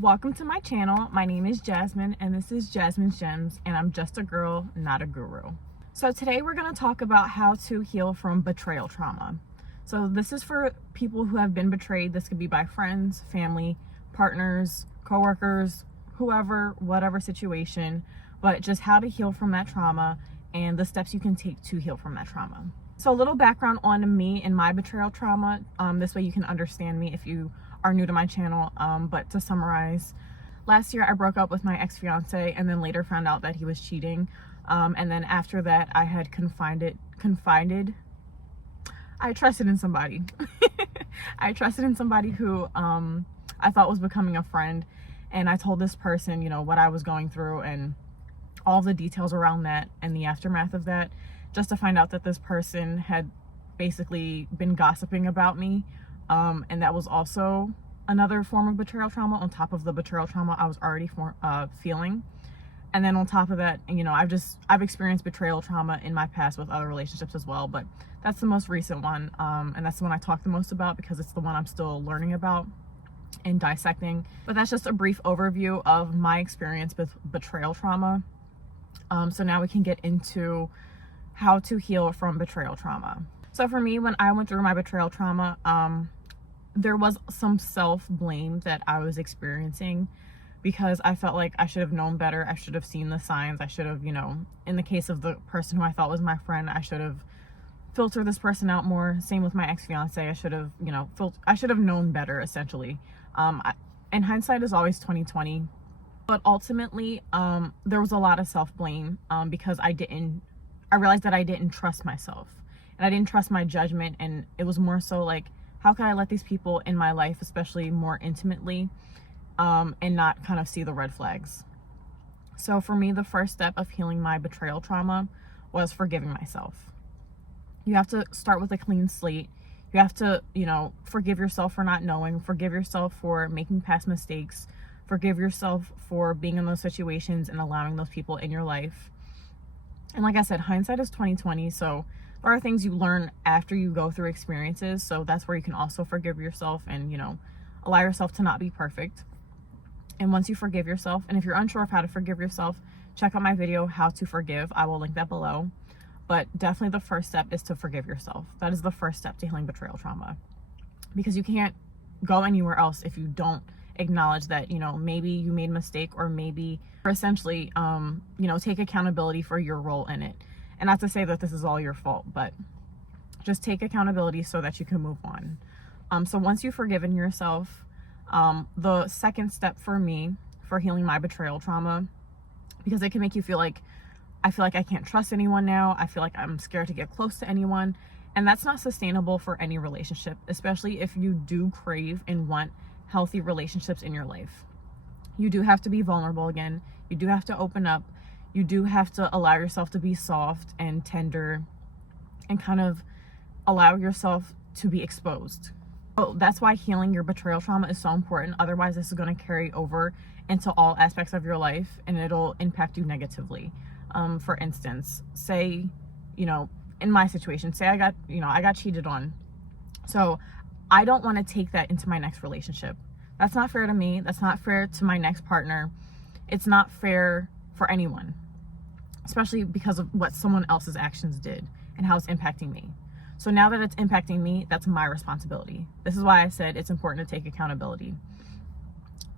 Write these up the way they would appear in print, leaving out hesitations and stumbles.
Welcome to my channel. My name is Jasmine and this is Jasmine's Gems, and I'm just a girl, not a guru. So today we're going to talk about how to heal from betrayal trauma. So this is for people who have been betrayed. This could be by friends, family, partners, coworkers, whoever, whatever situation, but just how to heal from that trauma and the steps you can take to heal from that trauma. So a little background on me and my betrayal trauma. This way you can understand me if you are new to my channel. But to summarize, last year I broke up with my ex-fiance and then later found out that he was cheating. And then after that I had I trusted in somebody. I trusted in somebody who I thought was becoming a friend, and I told this person, you know, what I was going through and all the details around that and the aftermath of that, just to find out that this person had basically been gossiping about me. And that was also another form of betrayal trauma on top of the betrayal trauma I was already feeling. And then on top of that, you know, I've experienced betrayal trauma in my past with other relationships as well, but that's the most recent one. And that's the one I talk the most about because it's the one I'm still learning about and dissecting. But that's just a brief overview of my experience with betrayal trauma. So now we can get into how to heal from betrayal trauma. So for me, when I went through my betrayal trauma, there was some self-blame that I was experiencing because I felt like I should have known better. I should have seen the signs. I should have, you know, in the case of the person who I thought was my friend, I should have filtered this person out more. Same with my ex-fiance. I should have, you know, I should have known better, essentially. And hindsight is always 20/20. But ultimately, there was a lot of self-blame because I realized that I didn't trust myself. And I didn't trust my judgment, and it was more so like, how can I let these people in my life, especially more intimately, and not kind of see the red flags? So for me, the first step of healing my betrayal trauma was forgiving myself. You have to start with a clean slate. You have to, you know, forgive yourself for not knowing, forgive yourself for making past mistakes, forgive yourself for being in those situations and allowing those people in your life. And like I said, hindsight is 20/20, so there are things you learn after you go through experiences. So that's where you can also forgive yourself and, you know, allow yourself to not be perfect. And once you forgive yourself, and if you're unsure of how to forgive yourself, check out my video, How to Forgive. I will link that below. But definitely the first step is to forgive yourself. That is the first step to healing betrayal trauma. Because you can't go anywhere else if you don't acknowledge that, you know, maybe you made a mistake, or maybe, or essentially, you know, take accountability for your role in it. And not to say that this is all your fault, but just take accountability so that you can move on. So once you've forgiven yourself, the second step for me for healing my betrayal trauma, because it can make you feel like, I feel like I can't trust anyone now. I feel like I'm scared to get close to anyone. And that's not sustainable for any relationship, especially if you do crave and want healthy relationships in your life. You do have to be vulnerable again. You do have to open up. You do have to allow yourself to be soft and tender and kind of allow yourself to be exposed. So that's why healing your betrayal trauma is so important. Otherwise, this is going to carry over into all aspects of your life and it'll impact you negatively. For instance, say, you know, in my situation, say I got cheated on. So I don't want to take that into my next relationship. That's not fair to me. That's not fair to my next partner. It's not fair for anyone, especially because of what someone else's actions did and how it's impacting me. So now that it's impacting me, that's my responsibility. This is why I said it's important to take accountability.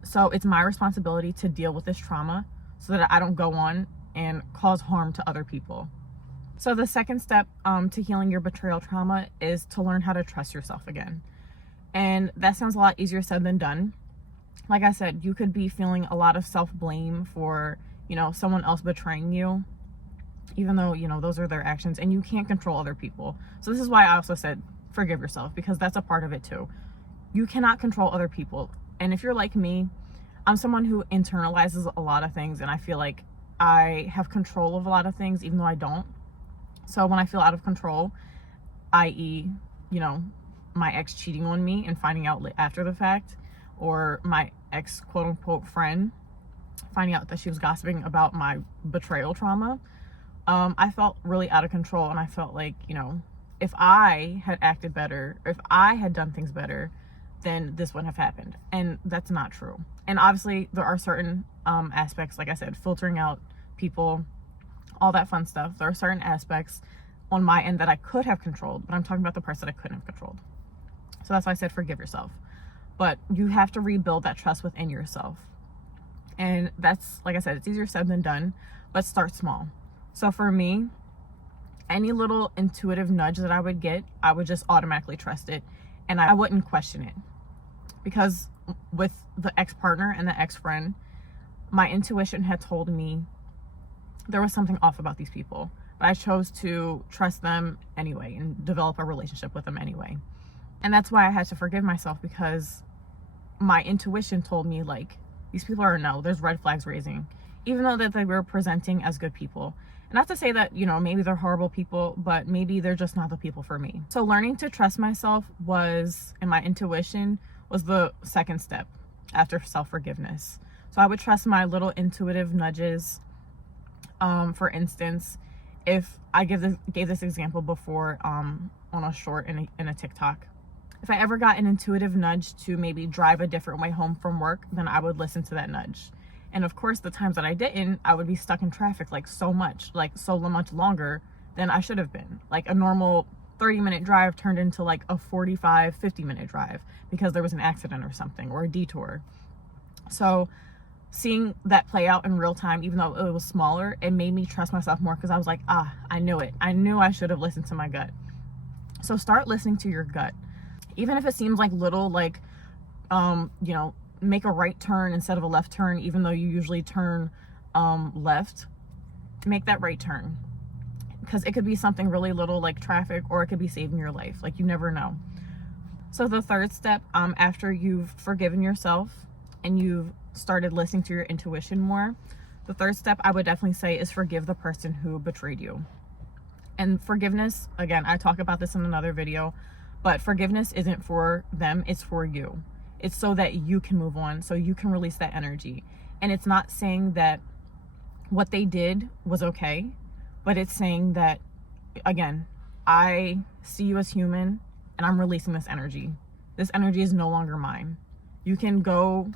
So it's my responsibility to deal with this trauma so that I don't go on and cause harm to other people. So the second step to healing your betrayal trauma is to learn how to trust yourself again. And that sounds a lot easier said than done. Like I said, you could be feeling a lot of self-blame for, you know, someone else betraying you, even though, you know, those are their actions and you can't control other people. So this is why I also said forgive yourself, because that's a part of it too. You cannot control other people. And if you're like me, I'm someone who internalizes a lot of things, and I feel like I have control of a lot of things, even though I don't. So when I feel out of control, i.e., you know, my ex cheating on me and finding out after the fact, or my ex quote unquote friend finding out that she was gossiping about my betrayal trauma, I felt really out of control. And I felt like, you know, if I had acted better, or if I had done things better, then this wouldn't have happened. And that's not true. And obviously there are certain aspects, like I said, filtering out people, all that fun stuff. There are certain aspects on my end that I could have controlled, but I'm talking about the parts that I couldn't have controlled. So that's why I said forgive yourself. But you have to rebuild that trust within yourself. And that's, like I said, it's easier said than done, but start small. So for me, any little intuitive nudge that I would get, I would just automatically trust it, and I wouldn't question it. Because with the ex-partner and the ex-friend, my intuition had told me there was something off about these people, but I chose to trust them anyway and develop a relationship with them anyway. And that's why I had to forgive myself, because my intuition told me, like, these people are no, there's red flags raising, even though that they were presenting as good people. And not to say that, you know, maybe they're horrible people, but maybe they're just not the people for me. So learning to trust myself was, and my intuition was the second step after self-forgiveness. So I would trust my little intuitive nudges. For instance, if I gave this example before on a short in a TikTok. If I ever got an intuitive nudge to maybe drive a different way home from work, then I would listen to that nudge. And of course, the times that I didn't, I would be stuck in traffic so much longer than I should have been. Like a normal 30-minute drive turned into like a 45, 50-minute drive because there was an accident or something, or a detour. So seeing that play out in real time, even though it was smaller, it made me trust myself more, because I was like, I knew it. I knew I should have listened to my gut. So start listening to your gut. Even if it seems like little, like, make a right turn instead of a left turn, even though you usually turn left, make that right turn. Because it could be something really little like traffic, or it could be saving your life. Like, you never know. So the third step, after you've forgiven yourself and you've started listening to your intuition more, the third step I would definitely say is forgive the person who betrayed you. And forgiveness, again, I talk about this in another video, but forgiveness isn't for them, it's for you. It's so that you can move on, so you can release that energy. And it's not saying that what they did was okay, but it's saying that, again, I see you as human and I'm releasing this energy. This energy is no longer mine. You can go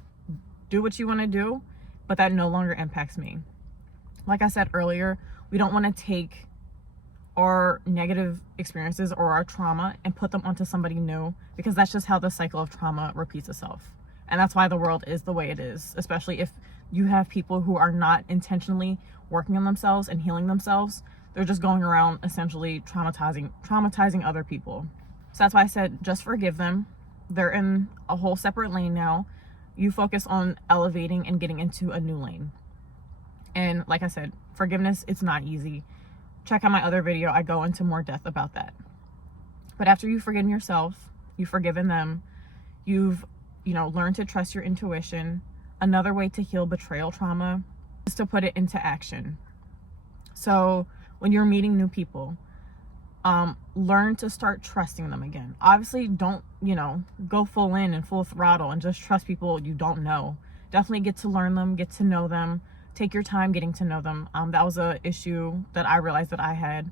do what you want to do, but that no longer impacts me. Like I said earlier, we don't want to take our negative experiences or our trauma and put them onto somebody new, because that's just how the cycle of trauma repeats itself. And that's why the world is the way it is, especially if you have people who are not intentionally working on themselves and healing themselves. They're just going around essentially traumatizing other people. So that's why I said just forgive them. They're in a whole separate lane now. You focus on elevating and getting into a new lane. And like I said, forgiveness, it's not easy. Check out my other video. I go into more depth about that. But after you've forgiven yourself, you've forgiven them, you've, learned to trust your intuition. Another way to heal betrayal trauma is to put it into action. So when you're meeting new people, learn to start trusting them again. Obviously, don't, go full in and full throttle and just trust people you don't know. Definitely get to learn them, get to know them. Take your time getting to know them. That was an issue that I realized that I had.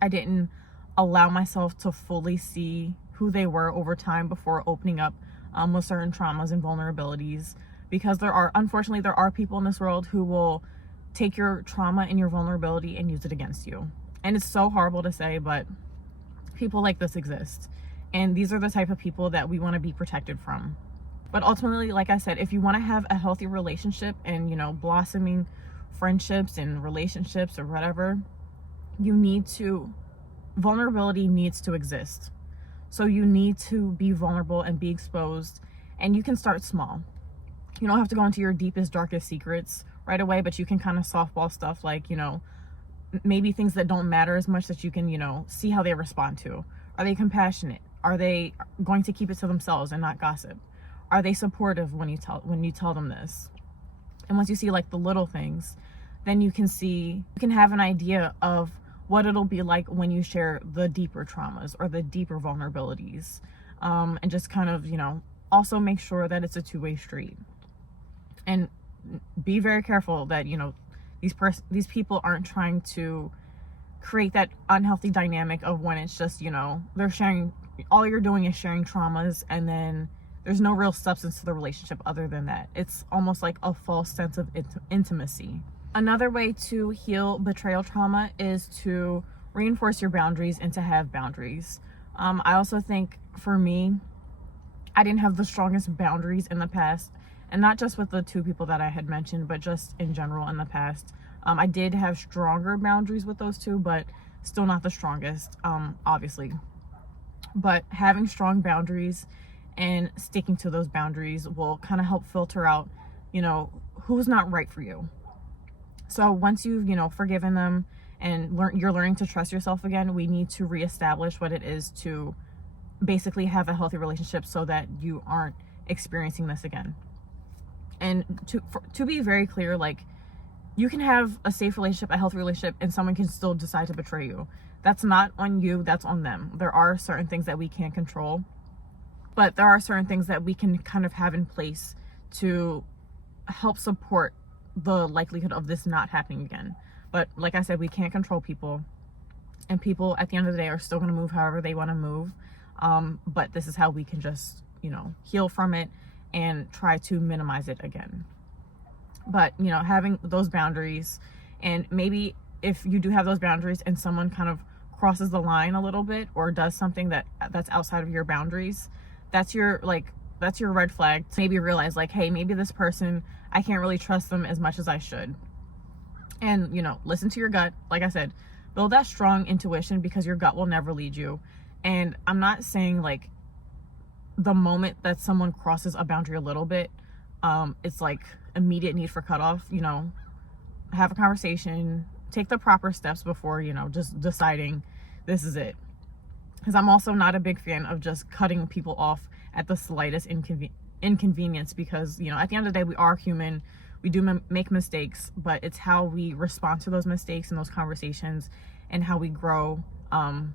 I didn't allow myself to fully see who they were over time before opening up with certain traumas and vulnerabilities, because unfortunately there are people in this world who will take your trauma and your vulnerability and use it against you. And it's so horrible to say, but people like this exist, and these are the type of people that we want to be protected from. But ultimately, like I said, if you want to have a healthy relationship and, blossoming friendships and relationships or whatever, vulnerability needs to exist. So you need to be vulnerable and be exposed, and you can start small. You don't have to go into your deepest, darkest secrets right away, but you can kind of softball stuff like, maybe things that don't matter as much, that you can, see how they respond to. Are they compassionate? Are they going to keep it to themselves and not gossip? Are they supportive when you tell them this? And once you see like the little things, then you can have an idea of what it'll be like when you share the deeper traumas or the deeper vulnerabilities. And just kind of, also make sure that it's a two-way street. And be very careful that, these people aren't trying to create that unhealthy dynamic of when it's just, they're sharing all you're doing is sharing traumas, and then there's no real substance to the relationship other than that. It's almost like a false sense of intimacy. Another way to heal betrayal trauma is to reinforce your boundaries and to have boundaries. I also think for me, I didn't have the strongest boundaries in the past, and not just with the two people that I had mentioned, but just in general in the past. I did have stronger boundaries with those two, but still not the strongest, obviously. But having strong boundaries and sticking to those boundaries will kind of help filter out, who's not right for you. So once you've, forgiven them and you're learning to trust yourself again, we need to reestablish what it is to basically have a healthy relationship so that you aren't experiencing this again. And to be very clear, like, you can have a safe relationship, a healthy relationship, and someone can still decide to betray you. That's not on you, that's on them. There are certain things that we can't control, but there are certain things that we can kind of have in place to help support the likelihood of this not happening again. But like I said, we can't control people, and people at the end of the day are still going to move however they want to move. But this is how we can just, heal from it and try to minimize it again. But, having those boundaries, and maybe if you do have those boundaries and someone kind of crosses the line a little bit or does something that's outside of your boundaries, that's your red flag to maybe realize, like, hey, maybe this person, I can't really trust them as much as I should. And, listen to your gut. Like I said, build that strong intuition, because your gut will never lead you. And I'm not saying, like, the moment that someone crosses a boundary a little bit, it's like immediate need for cutoff. Have a conversation, take the proper steps before, just deciding this is it. Because I'm also not a big fan of just cutting people off at the slightest inconvenience, because, at the end of the day, we are human. We do make mistakes, but it's how we respond to those mistakes and those conversations and how we grow, and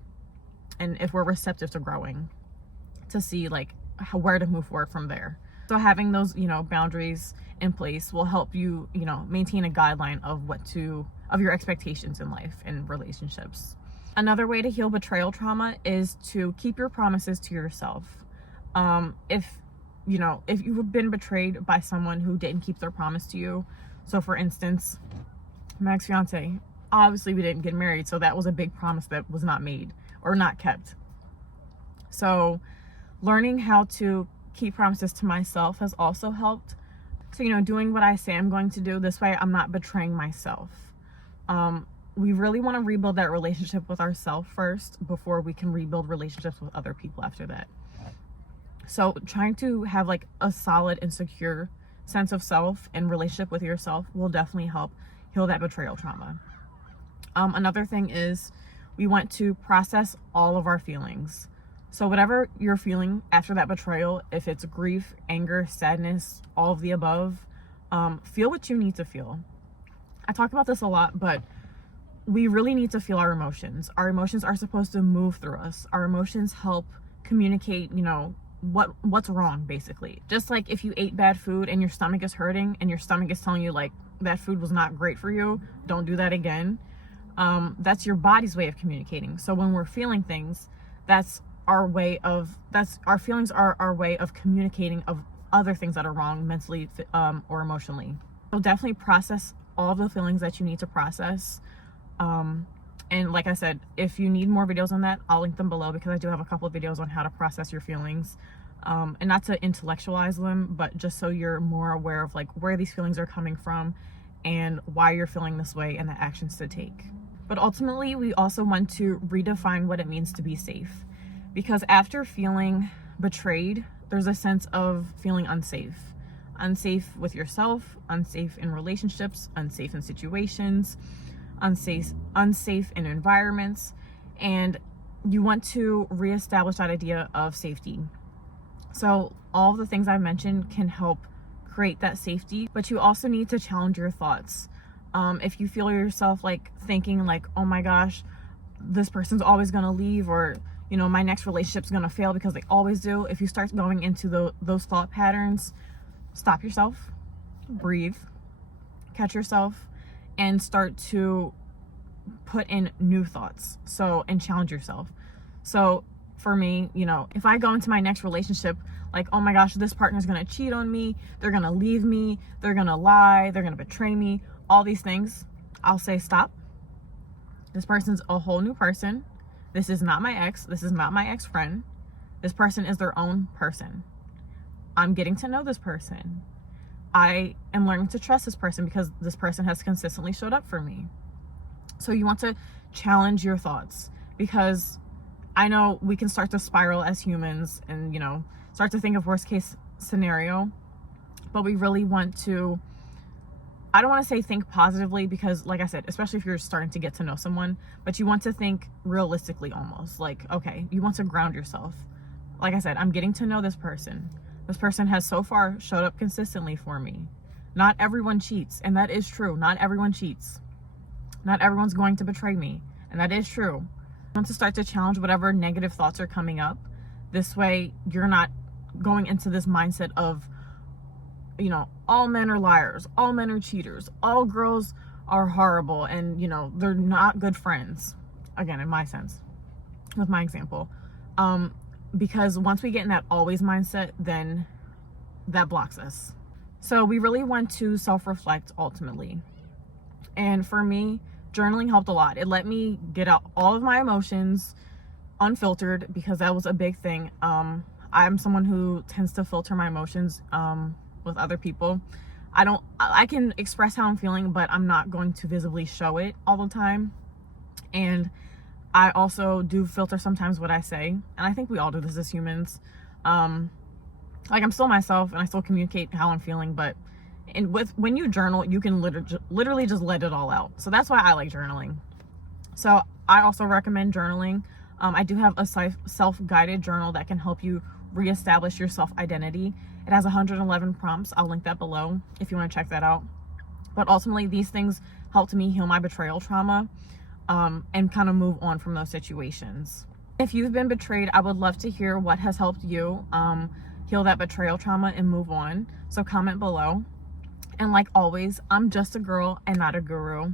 if we're receptive to growing, to see, like, where to move forward from there. So having those, boundaries in place will help you, maintain a guideline of your expectations in life and relationships. Another way to heal betrayal trauma is to keep your promises to yourself. If you've been betrayed by someone who didn't keep their promise to you, so for instance, my ex-fiance, obviously we didn't get married, so that was a big promise that was not made or not kept. So learning how to keep promises to myself has also helped. So, doing what I say I'm going to do, this way I'm not betraying myself. We really want to rebuild that relationship with ourselves first before we can rebuild relationships with other people after that. So trying to have, like, a solid and secure sense of self and relationship with yourself will definitely help heal that betrayal trauma. Another thing is we want to process all of our feelings. So whatever you're feeling after that betrayal, if it's grief, anger, sadness, all of the above, feel what you need to feel. I talk about this a lot, but we really need to feel our emotions. Our emotions are supposed to move through us. Our emotions help communicate, what's wrong, basically. Just like if you ate bad food and your stomach is hurting and your stomach is telling you, like, that food was not great for you, don't do that again. That's your body's way of communicating. So when we're feeling things, our feelings are our way of communicating of other things that are wrong mentally, or emotionally. So definitely process all the feelings that you need to process. And like I said, if you need more videos on that, I'll link them below, because I do have a couple of videos on how to process your feelings, and not to intellectualize them, but just so you're more aware of, like, where these feelings are coming from and why you're feeling this way and the actions to take. But ultimately, we also want to redefine what it means to be safe. Because after feeling betrayed, there's a sense of feeling unsafe. Unsafe with yourself, unsafe in relationships, unsafe in situations, unsafe in environments. And you want to reestablish that idea of safety. So all of the things I've mentioned can help create that safety, but you also need to challenge your thoughts. If you feel yourself, like, thinking, like, oh my gosh, this person's always going to leave, or, my next relationship's going to fail because they always do. If you start going into those thought patterns, stop yourself, breathe, catch yourself, and start to put in new thoughts. And challenge yourself. So for me, you know, if I go into my next relationship like, oh my gosh, this partner's gonna cheat on me, they're gonna leave me, they're gonna lie, they're gonna betray me, all these things, I'll say, stop. This person's a whole new person. This is not my ex. This is not my ex-friend. This person is their own person. I'm getting to know this person. I am learning to trust this person because this person has consistently showed up for me. So you want to challenge your thoughts, because I know we can start to spiral as humans and, you know, start to think of worst case scenario, but we really want to, I don't want to say think positively, because like I said, especially if you're starting to get to know someone, but you want to think realistically almost. Like, okay, you want to ground yourself. Like I said, I'm getting to know this person. This person has so far showed up consistently for me. Not everyone cheats, and that is true. Not everyone cheats. Not everyone's going to betray me, and that is true. You want to start to challenge whatever negative thoughts are coming up. This way, you're not going into this mindset of, you know, all men are liars, all men are cheaters, all girls are horrible, and, you know, they're not good friends. Again, in my sense, with my example. Because once we get in that always mindset, then that blocks us. So we really want to self-reflect ultimately. And for me, journaling helped a lot. It let me get out all of my emotions unfiltered, because that was a big thing. I'm someone who tends to filter my emotions with other people. I can express how I'm feeling, but I'm not going to visibly show it all the time. And I also do filter sometimes what I say, and I think we all do this as humans. Like, I'm still myself and I still communicate how I'm feeling, but when you journal, you can literally just let it all out. So that's why I like journaling. So I also recommend journaling. I do have a self-guided journal that can help you reestablish your self-identity. It has 111 prompts. I'll link that below if you want to check that out. But ultimately, these things helped me heal my betrayal trauma, and kind of move on from those situations. If you've been betrayed, I would love to hear what has helped you heal that betrayal trauma and move on. So comment below. And like always, I'm just a girl and not a guru.